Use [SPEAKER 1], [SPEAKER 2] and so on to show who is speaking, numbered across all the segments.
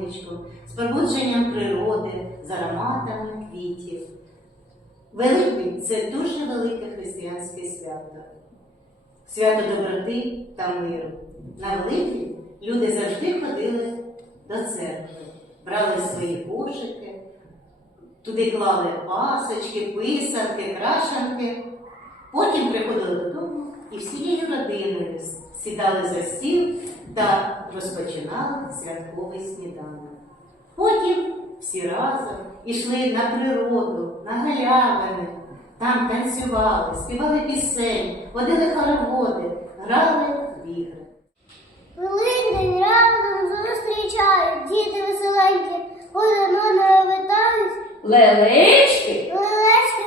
[SPEAKER 1] теплим з пробудженням природи, з ароматами квітів. Великдень це дуже велике християнське свято. Свято доброти та миру. На Великдень люди завжди ходили до церкви, брали свої кошики, туди клали пасочки, писанки, крашанки. Потім приходили додому і всією родиною сідали за стіл та розпочинали святковий сніданок. Потім всі разом ішли на природу, на галявини, там танцювали, співали пісень, водили хороводи, грали в ігри.
[SPEAKER 2] Великдень разом зустрічають, діти веселенькі, один одного вітають,
[SPEAKER 3] Лелечки.
[SPEAKER 2] лелечки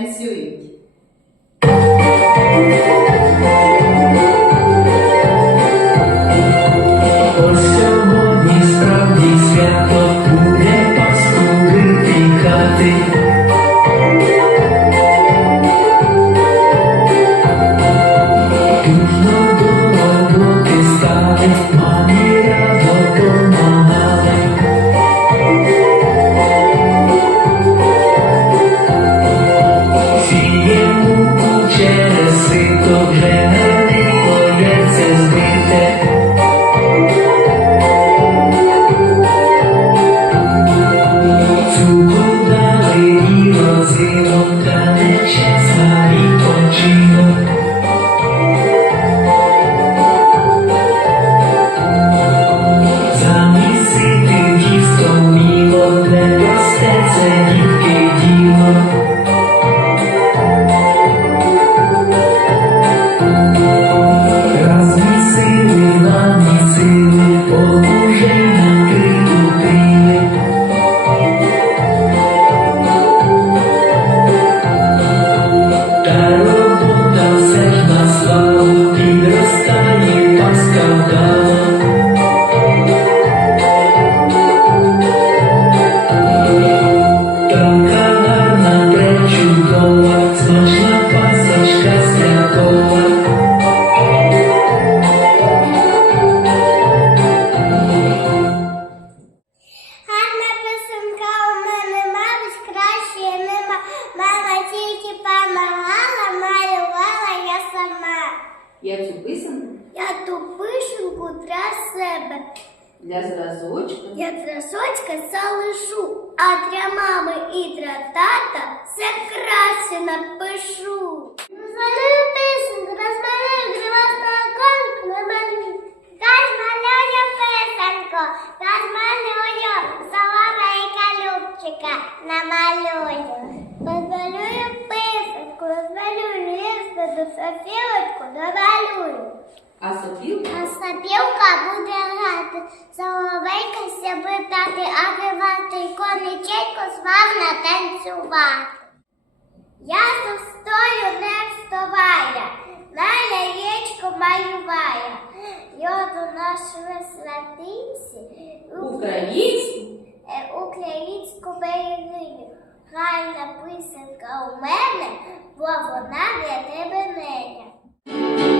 [SPEAKER 1] зараз танцюють.
[SPEAKER 2] Малювала я
[SPEAKER 3] цю писанку
[SPEAKER 2] Я ту пишенку для себе.
[SPEAKER 3] для зразочка
[SPEAKER 2] Я зразочка залишу, а для мами і для тата все краще напишу. Розмалюю писанку, розмалюю гривасну на. Розмалюю писанку, розмалюю соловейка Любчика, намалюю. Розмалюю писанку, розмалюю листину Софілочку, намалюю.
[SPEAKER 3] а сопілка
[SPEAKER 2] А сапілка буде грати, соловейка питати, а гривати коничейко славно танцювати. Я стою не вставая, на малюває, малюває. Йоду нашої святиці,
[SPEAKER 3] українську
[SPEAKER 2] е, українську берегиню. Гайна писанка у мене, бо вона для тебе неня.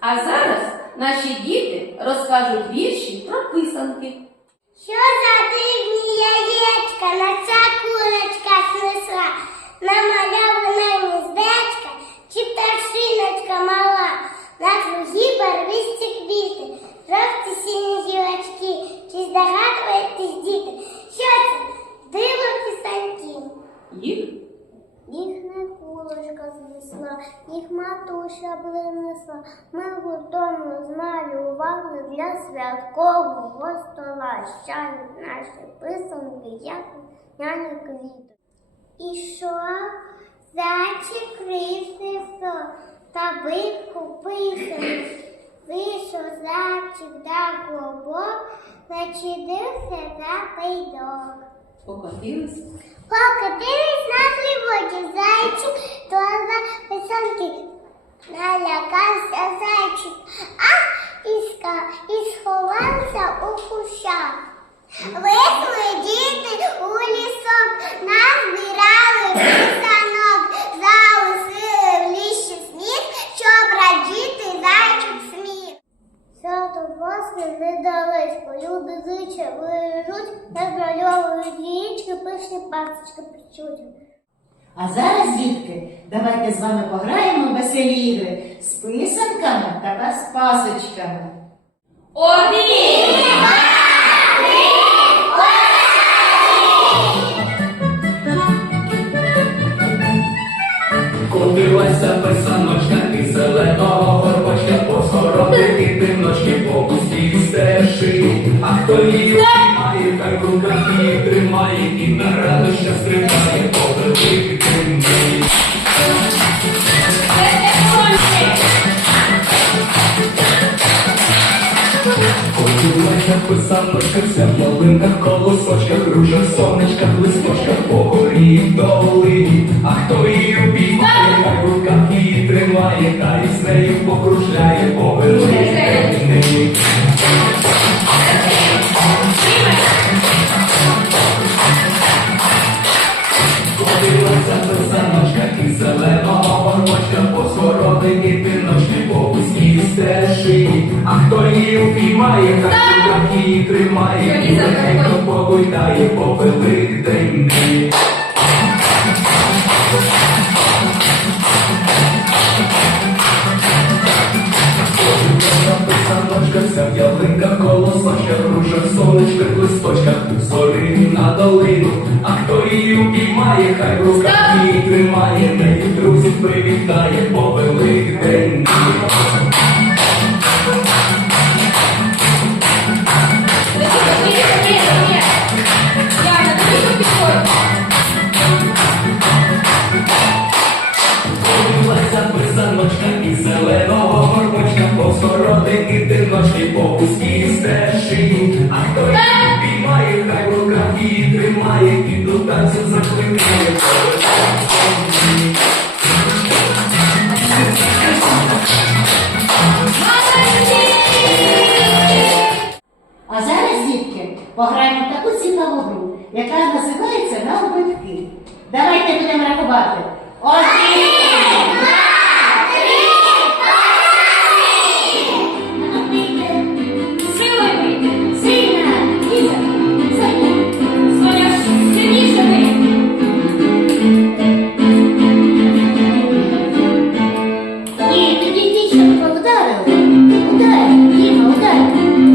[SPEAKER 3] А зараз наші діти розкажуть вірші про писанки.
[SPEAKER 2] Що за дивні яєчка на ця курочка снесла, намальована гніздечка, чи пташиночка мала, на твої барвисті квіти, жовті сіні гілочки, чи здогадуєтесь, діти, що це диво пісаньків?
[SPEAKER 3] Їх
[SPEAKER 2] Їх не кулочка знесла, їх матуся принесла. Ми гуртом змалювали для святкового стола. Щають наші писанки, як няні квіти. Що зайчик крисисо, та битку писано. Вийшов зайчик да клубок, зачинився за пейдок.
[SPEAKER 3] покотилися.
[SPEAKER 2] Покотились на хліботі зайчик, то за писанки налякався зайчик, ах, і, ска, і сховався у кущах. Вийшли діти у лісок,
[SPEAKER 1] Звідки, давайте з вами пограємо в з писанками та з пасочками.
[SPEAKER 3] Один,
[SPEAKER 4] два, три, писанка. пишках, в ялинках, колосочках, ружа, сонечках, листочках, по горі долині, а хто її обіймає, в руках її тримає, та із нею покружляє, повернує.
[SPEAKER 3] має
[SPEAKER 4] легенько повитай по великдень. Вся в ялинках коло сочка, ружа в листочках, зорі на долину, а хто її упіймає, хай в руках її тримає, неї друзів привітає по великдень.
[SPEAKER 2] яка називається навбитки. Давайте будемо рахувати. Один,
[SPEAKER 3] два, три,
[SPEAKER 2] пані! Сила вийде,
[SPEAKER 3] сильна, діда, своя сильніша.
[SPEAKER 2] Ні, тоді дійсно ударили. Удар, Діма, удар.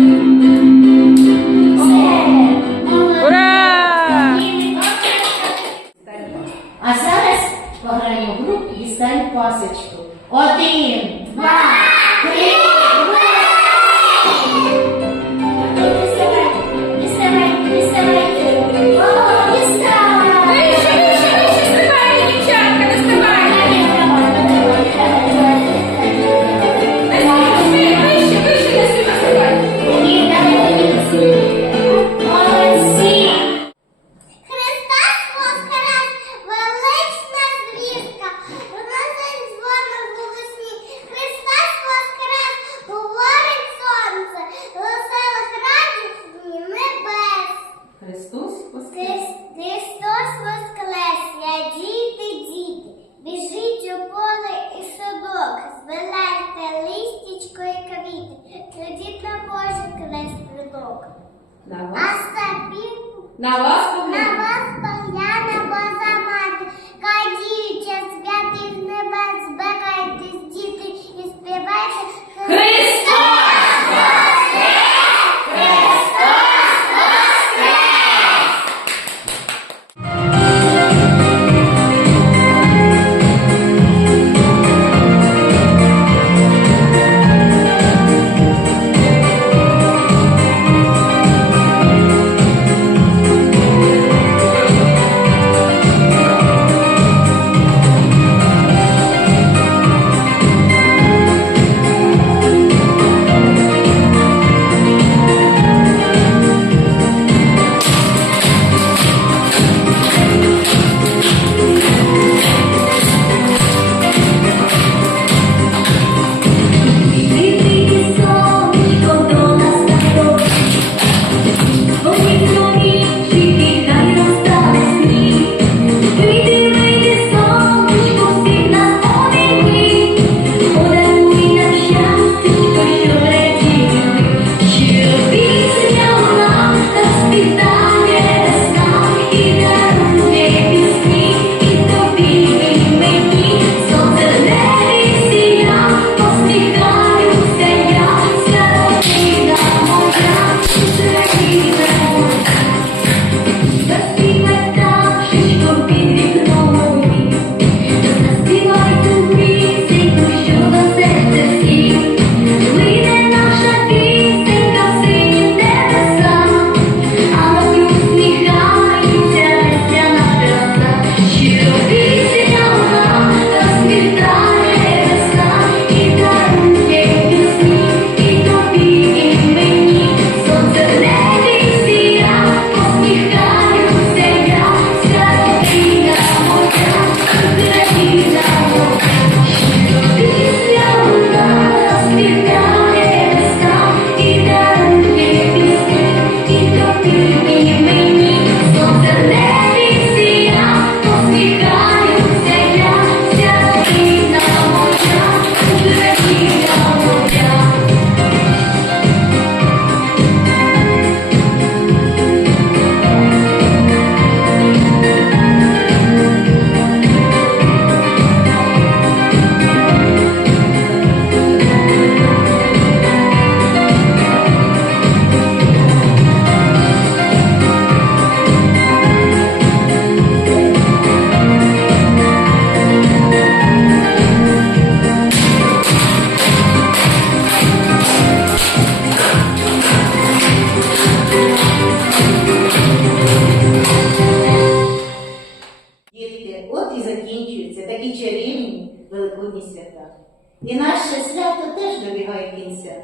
[SPEAKER 2] І
[SPEAKER 1] наше свято теж добігає кінця.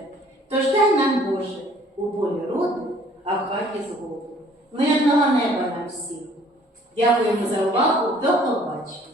[SPEAKER 1] Тож дай нам Боже у болі роду, а в хаті згоду. Мирного неба нам всім. Дякуємо за увагу. До побачення.